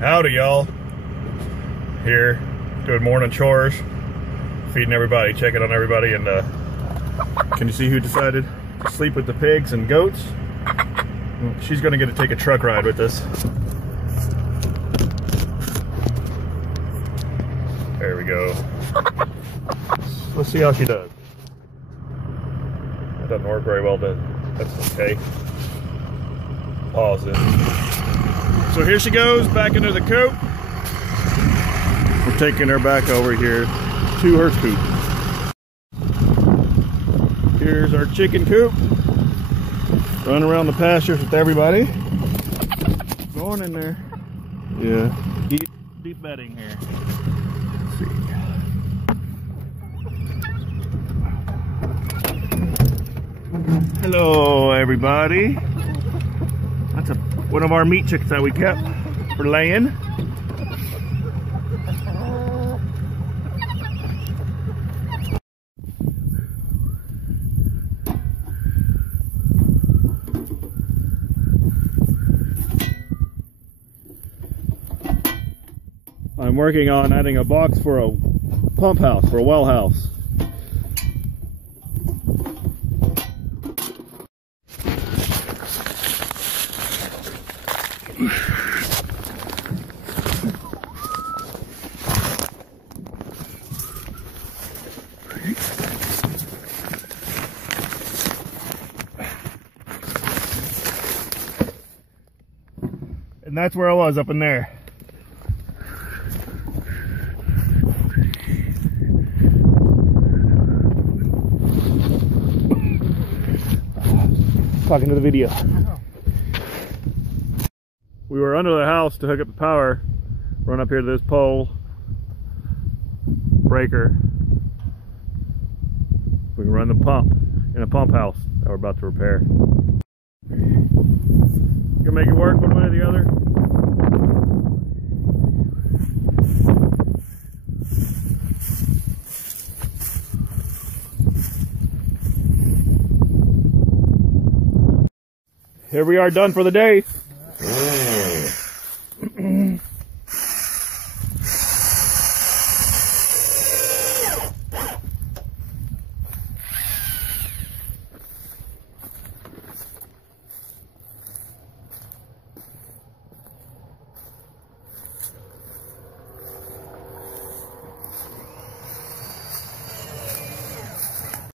Howdy, y'all. Here doing morning chores, feeding everybody, checking on everybody, and can you see who decided to sleep with the pigs and goats? She's gonna get to take a truck ride with us. There we go. Let's see how she does. That doesn't work very well, but that's okay. Pause it. So here she goes back into the coop. We're taking her back over here to her coop. Here's our chicken coop. Run around the pastures with everybody. Going in there. Yeah. Deep bedding here. Let's see. Hello, everybody. That's one of our meat chicks that we kept for laying. I'm working on adding a box for a pump house, for a well house. And that's where I was, up in there. Talking to the video. We were under the house to hook up the power, run up here to this pole breaker. We can run the pump in a pump house that we're about to repair. You can make it work one way or the other. Here we are, done for the day.